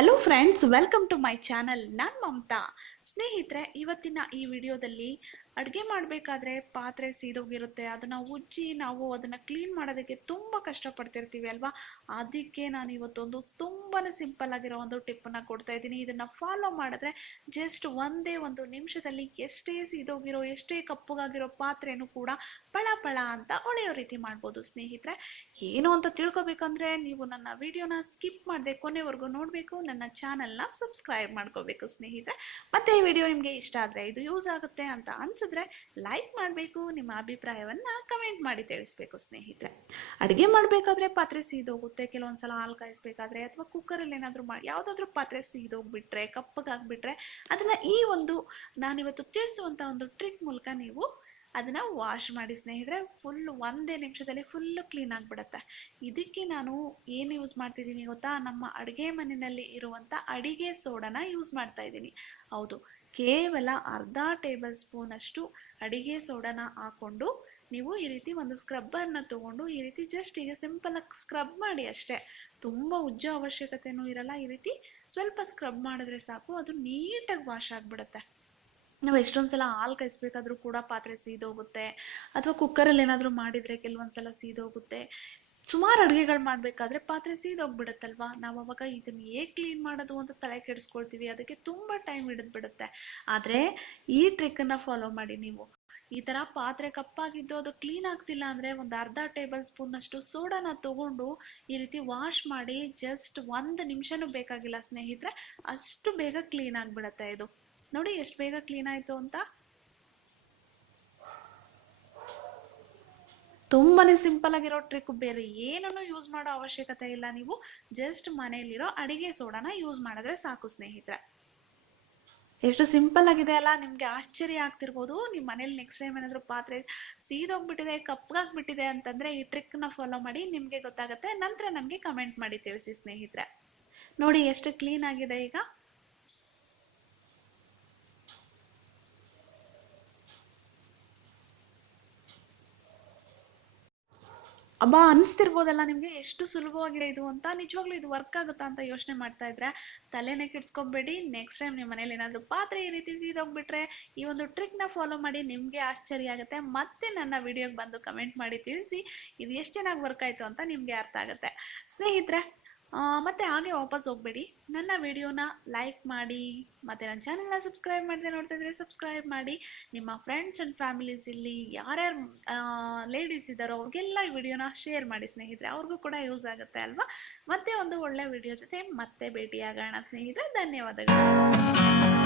Hello friends, welcome to my channel. ನಾನು ಮಮತಾ. ಸ್ನೇಹಿತರೆ, ಇವತ್ತಿನ ಈ ವಿಡಿಯೋದಲ್ಲಿ ಅಡುಗೆ ಮಾಡಬೇಕಾದ್ರೆ ಪಾತ್ರೆ ಸೀದೋಗಿರುತ್ತೆ. ಅದನ್ನು ಉಜ್ಜಿ ನಾವು ಅದನ್ನು ಕ್ಲೀನ್ ಮಾಡೋದಕ್ಕೆ ತುಂಬ ಕಷ್ಟಪಡ್ತಿರ್ತೀವಿ ಅಲ್ವಾ. ಅದಕ್ಕೆ ನಾನು ಇವತ್ತೊಂದು ತುಂಬಾ ಸಿಂಪಲ್ ಆಗಿರೋ ಒಂದು ಟಿಪ್ಪನ್ನು ಕೊಡ್ತಾ ಇದ್ದೀನಿ. ಇದನ್ನು ಫಾಲೋ ಮಾಡಿದ್ರೆ ಜಸ್ಟ್ ಒಂದೇ ಒಂದು ನಿಮಿಷದಲ್ಲಿ ಎಷ್ಟೇ ಸೀದೋಗಿರೋ, ಎಷ್ಟೇ ಕಪ್ಪಗಾಗಿರೋ ಪಾತ್ರೆನೂ ಕೂಡ ಪಳ ಪಳ ಅಂತ ಹೊಳೆಯೋ ರೀತಿ ಮಾಡ್ಬೋದು. ಸ್ನೇಹಿತರೆ, ಏನು ಅಂತ ತಿಳ್ಕೊಬೇಕಂದ್ರೆ ನೀವು ನನ್ನ ವಿಡಿಯೋನ ಸ್ಕಿಪ್ ಮಾಡದೆ ಕೊನೆವರೆಗೂ ನೋಡಬೇಕು. ನನ್ನ ಚಾನಲ್ನ ಸಬ್ಸ್ಕ್ರೈಬ್ ಮಾಡ್ಕೋಬೇಕು ಸ್ನೇಹಿತರೆ. ಮತ್ತೆ ಈ ವಿಡಿಯೋ ನಿಮಗೆ ಇಷ್ಟ ಆದರೆ, ಇದು ಯೂಸ್ ಆಗುತ್ತೆ ಅಂತ ಅನ್ಸಿದ್ರೆ ಲೈಕ್ ಮಾಡಬೇಕು. ನಿಮ್ಮ ಅಭಿಪ್ರಾಯವನ್ನ ಕಮೆಂಟ್ ಮಾಡಿ ತಿಳಿಸ್ಬೇಕು ಸ್ನೇಹಿತರೆ. ಅಡುಗೆ ಮಾಡಬೇಕಾದ್ರೆ ಪಾತ್ರೆ ಸೀದೋಗುತ್ತೆ. ಕೆಲವೊಂದ್ಸಲ ಹಾಲು ಕಾಯಿಸ್ಬೇಕಾದ್ರೆ ಅಥವಾ ಕುಕ್ಕರಲ್ಲಿ ಏನಾದರೂ ಮಾಡಿ ಯಾವುದಾದ್ರೂ ಪಾತ್ರೆ ಸೀದೋಗ್ಬಿಟ್ರೆ, ಕಪ್ಪಗಾಗ್ಬಿಟ್ರೆ ಅದನ್ನ ಈ ಒಂದು ನಾನಿವತ್ತು ತಿಳಿಸುವಂಥ ಒಂದು ಟ್ರಿಕ್ ಮೂಲಕ ನೀವು ಅದನ್ನು ವಾಶ್ ಮಾಡಿ ಸ್ನೇಹಿತರೆ. ಒಂದೇ ನಿಮಿಷದಲ್ಲಿ ಫುಲ್ಲು ಕ್ಲೀನ್ ಆಗಿಬಿಡುತ್ತೆ. ಇದಕ್ಕೆ ನಾನು ಏನು ಯೂಸ್ ಮಾಡ್ತಿದ್ದೀನಿ ಗೊತ್ತಾ? ನಮ್ಮ ಅಡುಗೆ ಮನೆಯಲ್ಲಿ ಇರುವಂಥ ಅಡಿಗೆ ಸೋಡಾನ ಯೂಸ್ ಮಾಡ್ತಾ ಇದ್ದೀನಿ. ಹೌದು, ಕೇವಲ ಅರ್ಧ ಟೇಬಲ್ ಸ್ಪೂನ್ ಅಷ್ಟು ಅಡಿಗೆ ಸೋಡಾನ ಹಾಕ್ಕೊಂಡು ನೀವು ಈ ರೀತಿ ಒಂದು ಸ್ಕ್ರಬ್ಬರ್ನ ತೊಗೊಂಡು ಈ ರೀತಿ ಜಸ್ಟ್ ಈಗ ಸಿಂಪಲಾಗಿ ಸ್ಕ್ರಬ್ ಮಾಡಿ ಅಷ್ಟೇ. ತುಂಬ ಉಜ್ಜೋ ಅವಶ್ಯಕತೆಯೂ ಇರಲ್ಲ. ಈ ರೀತಿ ಸ್ವಲ್ಪ ಸ್ಕ್ರಬ್ ಮಾಡಿದ್ರೆ ಸಾಕು, ಅದು ನೀಟಾಗಿ ವಾಶ್ ಆಗಿಬಿಡುತ್ತೆ. ನಾವು ಎಷ್ಟೊಂದು ಸಲ ಹಾಲು ಕಾಯಿಸ್ಬೇಕಾದ್ರೂ ಕೂಡ ಪಾತ್ರೆ ಸೀದೋಗುತ್ತೆ, ಅಥವಾ ಕುಕ್ಕರಲ್ಲಿ ಏನಾದರೂ ಮಾಡಿದರೆ ಕೆಲವೊಂದು ಸೀದೋಗುತ್ತೆ. ಸುಮಾರು ಅಡುಗೆಗಳು ಮಾಡಬೇಕಾದ್ರೆ ಪಾತ್ರೆ ಸೀದೋಗ್ಬಿಡುತ್ತಲ್ವಾ. ನಾವು ಅವಾಗ ಇದನ್ನು ಹೇಗೆ ಕ್ಲೀನ್ ಮಾಡೋದು ಅಂತ ತಲೆ ಕೆಡಿಸ್ಕೊಳ್ತೀವಿ. ಅದಕ್ಕೆ ತುಂಬ ಟೈಮ್ ಹಿಡಿದ್ಬಿಡುತ್ತೆ. ಆದರೆ ಈ ಟ್ರಿಕ್ಕನ್ನು ಫಾಲೋ ಮಾಡಿ ನೀವು. ಈ ಥರ ಪಾತ್ರೆ ಕಪ್ಪಾಗಿದ್ದು ಅದು ಕ್ಲೀನ್ ಆಗ್ತಿಲ್ಲ ಅಂದರೆ ಒಂದು ಅರ್ಧ ಟೇಬಲ್ ಸ್ಪೂನಷ್ಟು ಸೋಡಾನ ತೊಗೊಂಡು ಈ ರೀತಿ ವಾಶ್ ಮಾಡಿ ಜಸ್ಟ್ 1 ನಿಮಿಷನೂ ಬೇಕಾಗಿಲ್ಲ ಸ್ನೇಹಿತರೆ, ಅಷ್ಟು ಬೇಗ ಕ್ಲೀನ್ ಆಗಿಬಿಡುತ್ತೆ. ಇದು ನೋಡಿ ಎಷ್ಟು ಬೇಗ ಕ್ಲೀನ್ ಆಯಿತು ಅಂತ. ತುಂಬಾ ಸಿಂಪಲ್ ಆಗಿರೋ ಟ್ರಿಕ್, ಬೇರೆ ಏನನ್ನು ಯೂಸ್ ಮಾಡೋ ಅವಶ್ಯಕತೆ ಇಲ್ಲ. ನೀವು ಜಸ್ಟ್ ಮನೆಯಲ್ಲಿರೋ ಅಡಿಗೆ ಸೋಡಾನ ಯೂಸ್ ಮಾಡಿದ್ರೆ ಸಾಕು ಸ್ನೇಹಿತರೆ. ಎಷ್ಟು ಸಿಂಪಲ್ ಆಗಿದೆ ಅಲ್ಲ, ನಿಮಗೆ ಆಶ್ಚರ್ಯ ಆಗ್ತಿರ್ಬೋದು. ನಿಮ್ಮ ಮನೇಲಿ ನೆಕ್ಸ್ಟ್ ಟೈಮ್ ಏನಾದರೂ ಪಾತ್ರೆ ಸೀದೋಗ್ಬಿಟ್ಟಿದೆ, ಕಪ್ಪಗಾಗ್ಬಿಟ್ಟಿದೆ ಅಂತಂದರೆ ಈ ಟ್ರಿಕ್ನ ಫಾಲೋ ಮಾಡಿ, ನಿಮಗೆ ಗೊತ್ತಾಗುತ್ತೆ. ನಂತರ ನನಗೆ ಕಮೆಂಟ್ ಮಾಡಿ ತಿಳಿಸಿ ಸ್ನೇಹಿತರೆ. ನೋಡಿ ಎಷ್ಟು ಕ್ಲೀನ್ ಆಗಿದೆ ಈಗ. ಅಬ್ಬಾ, ಅನಿಸ್ತಿರ್ಬೋದಲ್ಲ ನಿಮಗೆ ಎಷ್ಟು ಸುಲಭವಾಗಿದೆ ಇದು ಅಂತ. ನಿಜವಾಗ್ಲೂ ಇದು ವರ್ಕ್ ಆಗುತ್ತಾ ಅಂತ ಯೋಚನೆ ಮಾಡ್ತಾ ಇದ್ರೆ ತಲೆನೇ ಕೆಡ್ಸ್ಕೊಬೇಡಿ. ನೆಕ್ಸ್ಟ್ ಟೈಮ್ ನಿಮ್ಮ ಮನೇಲಿ ಏನಾದರೂ ಪಾತ್ರೆ ಈ ರೀತಿ ಸೀದೋಗ್ಬಿಟ್ರೆ ಈ ಒಂದು ಟ್ರಿಕ್ನ ಫಾಲೋ ಮಾಡಿ, ನಿಮಗೆ ಆಶ್ಚರ್ಯ ಆಗುತ್ತೆ. ಮತ್ತೆ ನನ್ನ ವಿಡಿಯೋಗೆ ಬಂದು ಕಮೆಂಟ್ ಮಾಡಿ ತಿಳಿಸಿ ಇದು ಎಷ್ಟು ಚೆನ್ನಾಗಿ ವರ್ಕ್ ಆಯಿತು ಅಂತ ನಿಮಗೆ ಅರ್ಥ ಆಗುತ್ತೆ ಸ್ನೇಹಿತರೆ. ಮತ್ತೆ ಹಾಗೆ ವಾಪಸ್ ಹೋಗಬೇಡಿ, ನನ್ನ ವಿಡಿಯೋನ ಲೈಕ್ ಮಾಡಿ, ಮತ್ತು ನನ್ನ ಚಾನಲ್ನ ಸಬ್ಸ್ಕ್ರೈಬ್ ಮಾಡದೆ ನೋಡ್ತಾ ಇದ್ರೆ ಸಬ್ಸ್ಕ್ರೈಬ್ ಮಾಡಿ. ನಿಮ್ಮ ಫ್ರೆಂಡ್ಸ್ ಆ್ಯಂಡ್ ಫ್ಯಾಮಿಲೀಸ್ ಇಲ್ಲಿ ಯಾರ್ಯಾರು ಲೇಡೀಸ್ ಇದ್ದಾರೋ ಅವ್ರಿಗೆಲ್ಲ ಈ ವಿಡಿಯೋನ ಶೇರ್ ಮಾಡಿ ಸ್ನೇಹಿತರೆ. ಅವ್ರಿಗೂ ಕೂಡ ಯೂಸ್ ಆಗುತ್ತೆ ಅಲ್ವಾ. ಮತ್ತೆ ಒಂದು ಒಳ್ಳೆ ವಿಡಿಯೋ ಜೊತೆ ಮತ್ತೆ ಭೇಟಿಯಾಗೋಣ ಸ್ನೇಹಿತರೆ. ಧನ್ಯವಾದಗಳು.